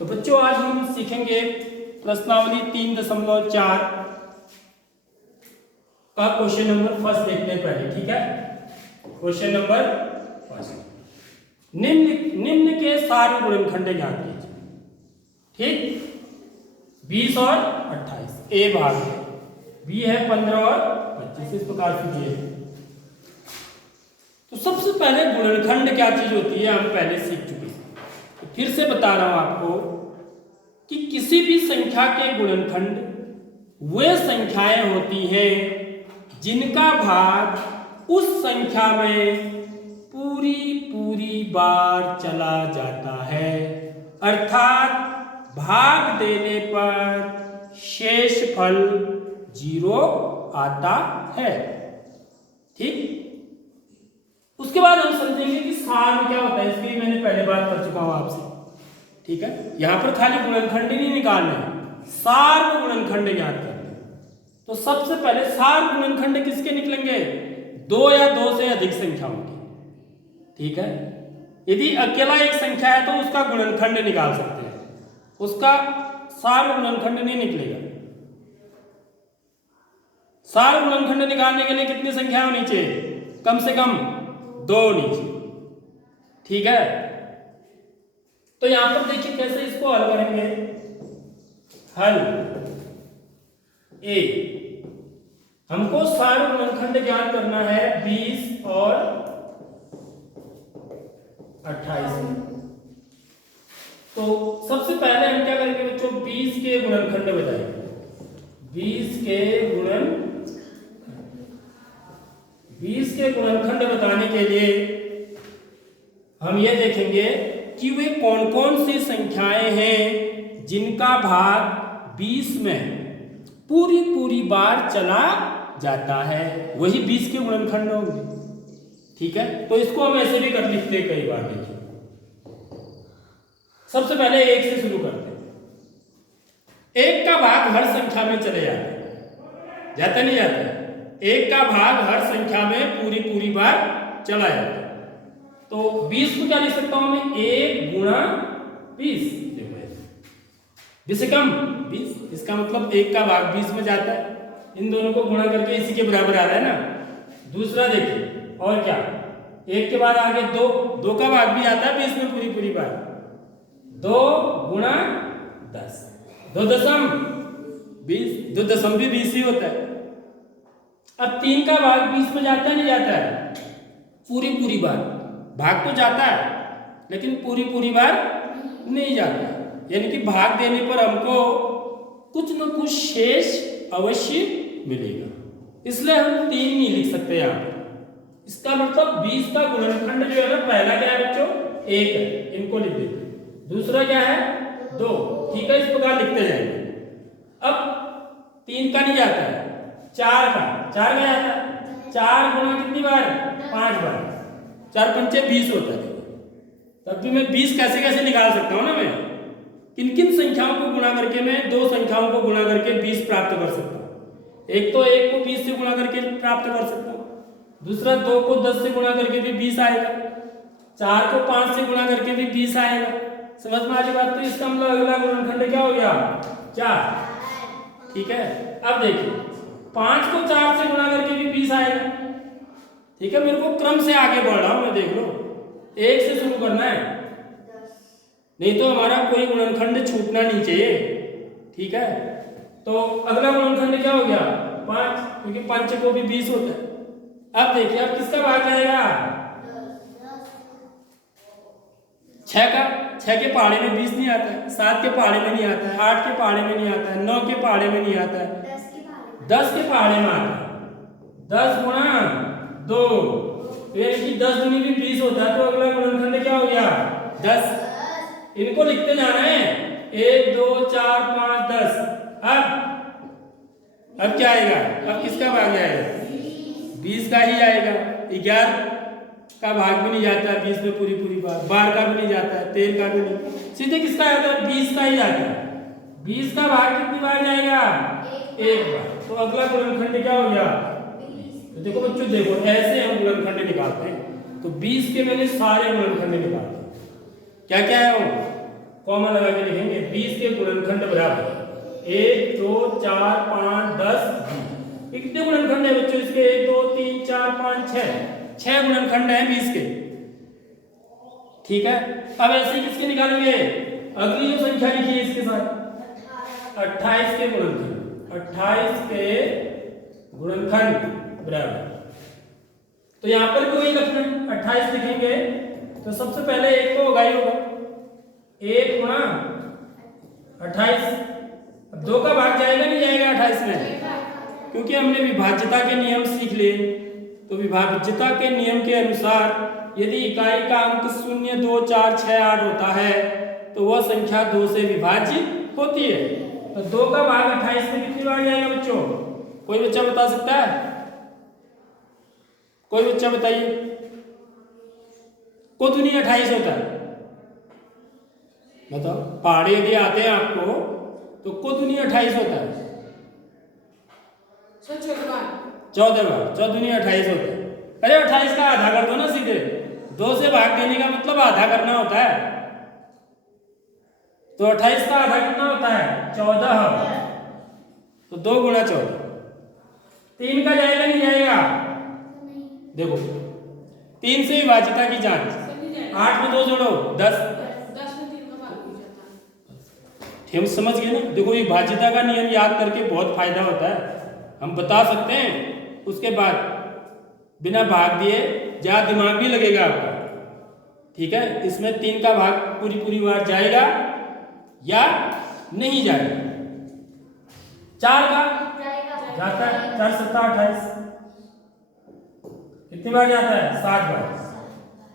तो बच्चों आज हम सीखेंगे प्रश्नावली 3.4 का क्वेश्चन नंबर फर्स्ट देखते हैं पहले। ठीक है, क्वेश्चन नंबर फर्स्ट, निम्न के सारे गुणनखंड ज्ञात कीजिए। ठीक, 20 और 28, ए भाग है, बी है 15 और 25, इस प्रकार से दिए। तो सबसे पहले गुणनखंड क्या चीज होती है हम पहले सीख चुके हैं, तो फिर से बता रहा हूं आपको कि किसी भी संख्या के गुणनखंड वे संख्याएं होती हैं जिनका भाग उस संख्या में पूरी बार चला जाता है, अर्थात भाग देने पर शेष फल 0 आता है। ठीक, उसके बाद हम समझेंगे कि सार में क्या होता है, इसकी मैंने पहले बात कर चुका हूं आपसे। ठीक है, यहां पर खाली गुणनखंड ही नहीं निकालना है, सार में गुणनखंड ज्ञात करना है। तो सबसे पहले सार गुणनखंड किसके निकलेंगे? 2 या 2 से अधिक संख्याओं के। ठीक है, यदि अकेला एक संख्या है तो उसका गुणनखंड निकाल सकते हैं, उसका सार गुणनखंड नहीं निकलेगा। सार गुणनखंड निकालने के लिए कितनी संख्या होनी चाहिए? कम से कम 2 होनी चाहिए। ठीक है, तो यहां पर देखिए कैसे इसको हल करेंगे। हल ए, हमको सार गुणनखंड ज्ञात करना है 20 और 28। तो सबसे पहले हम क्या करेंगे बच्चों, 20 के गुणनखंड बताएंगे। 20 के गुणनखंड बताने के लिए हम ये देखेंगे कि वे कौन कौन सी संख्याएं हैं जिनका भाग 20 में पूरी बार चला जाता है, वही 20 के गुणनखंड होंगे। ठीक है, तो इसको हम ऐसे भी कर लिखते हैं कई बार। देखिए सबसे पहले 1 से शुरू करते हैं। 1 का भाग हर संख्या में चले जाता नहीं जाता? 1 का भाग हर संख्या में पूरी बार चला जाता है। तो 20 को क्या लिख सकता हूं मैं? 1 गुणा 20। देखो 20 से कम 20, इसका मतलब 1 का भाग 20 में जाता है। इन दोनों को गुणा करके इसी के बराबर आ रहा है ना। दूसरा देखिए, और क्या, 1 के बाद आगे 2 का भाग भी आता है 20 में पूरी बार। 2 गुणा 10, 2 दशम 20, 2 दशम भी 20 ही होता है। अब 3 का भाग 20 में जाता है नहीं जाता है? पूरी बार भाग तो जाता है लेकिन पूरी बार नहीं जाता, यानी कि भाग देने पर हमको कुछ न कुछ शेष अवश्य मिलेगा, इसलिए हम 3 नहीं लिख सकते यहां पर। इसका मतलब 20 का गुणनखंड जो है ना, पहला क्या है बच्चों? 1 है, इनको लिख देते। दूसरा क्या है? 2। ठीक है, इस प्रकार लिखते जाएंगे। अब 3 का नहीं जाता है, 4 का जाता है। 4 गुणा कितनी बार? 5 बार। 4 पंचे 20 होता है। तब भी मैं 20 कैसे निकाल सकता हूं ना, मैं किन संख्याओं को गुणा करके मैं 2 संख्याओं को गुणा करके 20 प्राप्त कर सकता हूं। एक तो 1 को 20 से गुणा करके प्राप्त कर सकता हूं, दूसरा 2 को 10 से गुणा करके भी 20 आएगा, 4 को 5 से गुणा करके भी 20 आएगा। समझ में आ रही बात? तो इसका मतलब अगला गुणनखंड क्या हो गया? 4। ठीक है, अब देखिए 5 को 4 से गुणा करके भी 20 आएगा। ठीक है, मेरे को क्रम से आगे बढ़ रहा हूं मैं, देख लो 1 से शुरू करना है, नहीं तो हमारा कोई गुणनखंड छूटना नहीं चाहिए। ठीक है, तो अगला गुणनखंड क्या हो गया? 5, क्योंकि पंच को भी 20 होता है। अब देखिए, अब किसका भाग जाएगा? 6 का। 6 के पहाड़े में 20 नहीं आता है, 7 के पहाड़े में नहीं आता है, 8 के पहाड़े में नहीं आता है, 9 के पहाड़े में नहीं आता है, 10 के पहाड़े में आता है। 10 गुणा 2, यानी कि 10 दूनी भी 20 होता है। तो अगला गुणनखंड क्या हो गया? 10। इनको लिखते जाना है, 1 2 4 5 10। अब क्या आएगा? अब किसका भाग आएगा? 20 का ही आएगा। 11 का भाग भी नहीं जाता है 20 में पूरी बार, 12 का भी नहीं जाता है, 13 का भी नहीं, सीधे किसका आता है? 20 का ही आता है। 20 का भाग कितनी बार जाएगा? 1 बार। तो अगला गुणनखंड क्या हो गया? तो देखो बच्चों, देखो ऐसे हम गुणनखंड निकालते हैं। तो 20 के मैंने सारे गुणनखंड निकाले। क्या क्या है वो? कॉमन लगा के लिखेंगे 20 के गुणनखंड बराबर 1 2 4 5 10 20। कितने गुणनखंड है बच्चों इसके? 1 2 3 4 5 6 गुणनखंड है 20 के। ठीक है, अब ऐसे किसके निकालेंगे? अगली जो संख्या लिखी है इसके साथ 28 के गुणनखंड, 28 के गुणनखंड बराबर। तो यहां पर भी वही रखना, 28 लिखेंगे तो सबसे पहले 1 तो होगा ही होगा, 1 गुणा 28। अब 2 का भाग जाएगा नहीं जाएगा 28 में? क्योंकि हमने विभाज्यता के नियम सीख लिए। तो विभाज्यता के नियम के अनुसार यदि इकाई का अंक 0 2 4 6 8 होता है तो वह संख्या 2 से विभाजित होती है। तो 2 का भाग 28 में कितनी बार जाएगा बच्चों? कोई बच्चा बता सकता है? कोई बच्चा बताइए। को दुनी 28 होता है, बताओ। पहाड़े यदि आते हैं आपको तो को दुनी 28 होता है 14 बार, 14 दुनी 28 होता है। अरे 28 का आधा कर दो ना सीधे, 2 से भाग देने का मतलब आधा करना होता है। तो 28 का आधा कितना होता है? 14। तो 2 गुणा 14। 3 का जाएगा नहीं जाएगा? देखो 3 से विभाज्यता की जांच, 8 में 2 जोड़ो 10 में 3 का भाग हो जाता है। हम समझ गए ना? देखो विभाज्यता का नियम याद करके बहुत फायदा होता है, हम बता सकते हैं। उसके बाद बिना भाग दिए ज्यादा दिमाग भी लगेगा आपका। ठीक है, इसमें 3 का भाग पूरी बार जाएगा या नहीं जाएगा? 4 का जाता है, 4 7 28। कितनी बार जाता है? 7 बार।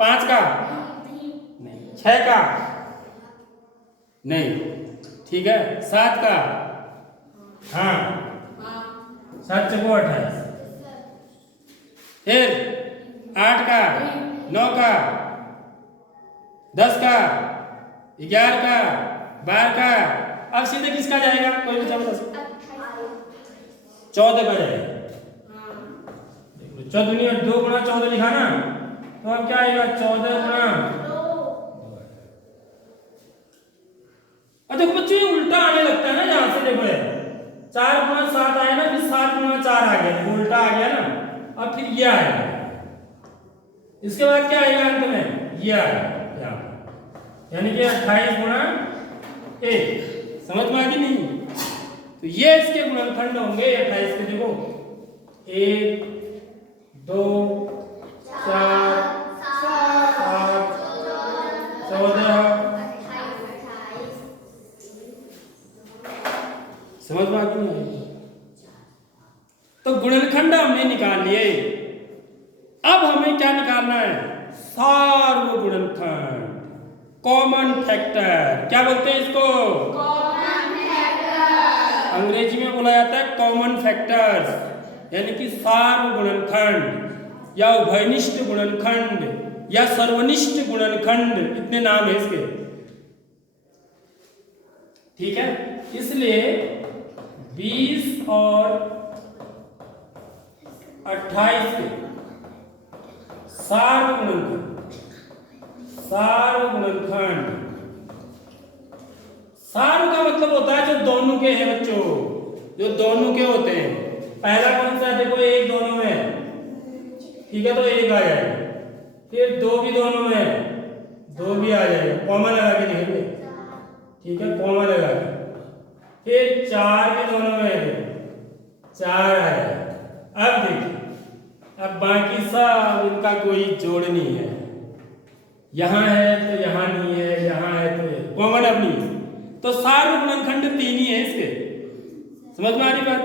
5 का नहीं, 6 का नहीं, ठीक है, 7 का हाँ, 7 चौको 28। फिर 8 का, 9 का, 10 का, 11 का, 12 का। अब सीधे किसका जाएगा? कोई बच्चा बता सकता? 14 का जाएगा। 14 2 गुणा 14 लिखा ना, तो अब क्या आएगा? 14 गुणा। और देखो बच्चों ये उल्टा आने लगता है ना, यहां से देखो 4 गुणा 7 आया ना, फिर 7 गुणा 4 आ गया, देखो उल्टा आ गया ना। अब फिर ये आएगा, इसके बाद क्या आएगा अंत में? ये आएगा, यानी कि 28 गुणा 1। समझ में आ गई नहीं? तो ये इसके गुणनखंड होंगे 28 के। देखो 1 2 4 7 14। समझ में आ गई नहीं? तो गुणनखंड हमने निकाल लिए। अब हमें क्या निकालना है? सार्वगुणनखंड, कॉमन फैक्टर। क्या बोलते हैं इसको? Common factor. अंग्रेजी में बोला जाता है कॉमन फैक्टर्स, यानी कि सार्वगुणनखंड या उभयनिष्ठ गुणनखंड या सर्वनिष्ठ गुणनखंड, इतने नाम है इसके। ठीक है, इसलिए 20 और 28 के सार्वगुणनखंड, सार्वगुणनखंड। सार्व का मतलब होता है जो दोनों के हैं बच्चों, जो दोनों के होते हैं। पहला कौन सा? देखो 1 दोनों में, ठीक है, तो 1 आ जाएगा। फिर 2 भी दोनों में, 2 भी आ जाएगा, कॉमा लगा के लिखेंगे। ठीक है, कॉमा लगा के। फिर 4 भी दोनों में, 4 आ जाएगा। अब देखिए, अब बाकी सब इनका कोई जोड़ नहीं है, यहां है तो यहां नहीं है, यहां है तो कॉमन अब नहीं। तो सार्वगुणनखंड 3 ही है इसके। समझ में आ रही बात?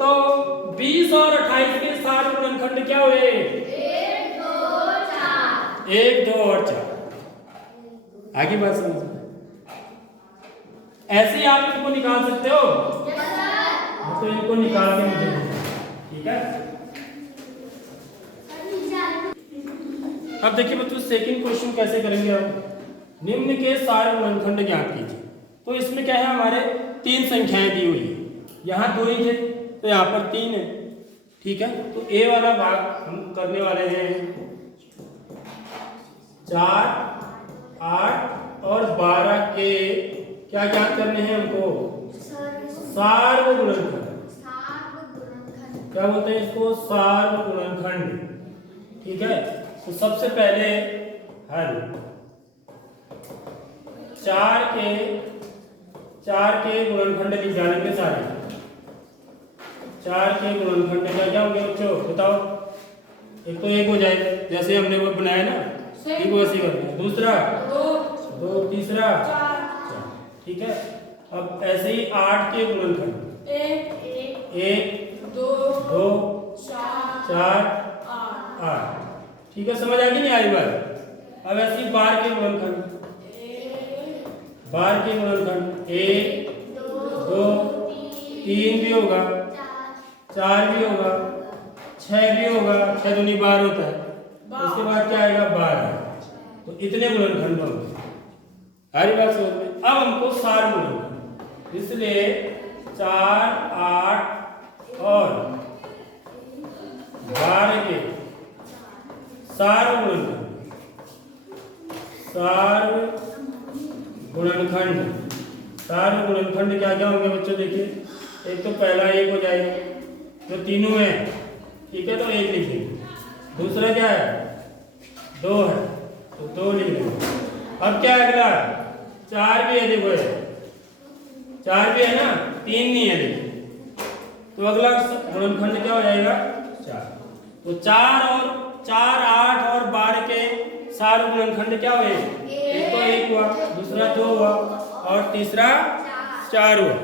तो 20 और 28 के सार्वगुणनखंड क्या हुए? 1 2 4। 1 2 और 4। आगे बात समझ में? ऐसे ही आप इनको निकाल सकते हो। तो इनको निकाल के मुझे दो, ठीक है। अब देखिए बच्चों सेकंड क्वेश्चन कैसे करेंगे हम। निम्न के सार्वगुणनखंड ज्ञात कीजिए। तो इसमें क्या है, हमारे 3 संख्याएं दी हुई है, यहाँ 2 ही थे तो यहाँ पर 3 है। ठीक है, तो ए वाला भाग हम करने वाले हैं 4 8 और 12 के क्या ज्ञात करने हैं हमको? सार्व गुणनखंड। क्या बोलते हैं इसको? सार्व गुणनखंड। ठीक है, तो सबसे पहले हल चार के गुणनखंड लिख डालेंगे सारे। चार के गुणनखंड क्या होंगे बच्चों बताओ? एक तो एक हो जाएगा जैसे हमने वो बनाया ना, एक वैसे करना है। दूसरा दो, तीसरा चार। ठीक है, अब ऐसे ही 8 के गुणनखंड एक, दो, चार, 8। ठीक है, समझ आ गई नहीं आई बात? अब ऐसे ही 12 के गुणनखंड 1, 2, 3 भी होगा, 4 भी होगा, 6 भी होगा, 6 दूनी 12 होता है। उसके बाद क्या आएगा? 12। तो इतने गुणनखंड होंगे। हरी बात समझ में? अब हमको सार गुणनखंड, इसलिए 4, 8 और 12 के सार गुणनखंड क्या क्या होंगे बच्चों? देखिए, एक तो पहला एक हो जाएगा जो तीनों है। ठीक है, तो एक लिख देंगे। दूसरा क्या है? 2 है तो 2 लिख देंगे। अब क्या है अगला? 4 भी है, देखो 4 भी है ना, 3 नहीं है देखिए। तो अगला गुणनखंड क्या हो जाएगा? 4। तो 4, 8 और 12 के सारे गुणनखंड क्या हुए? एक तो 1 हुआ, दूसरा 2 हुआ और तीसरा 4 हुआ।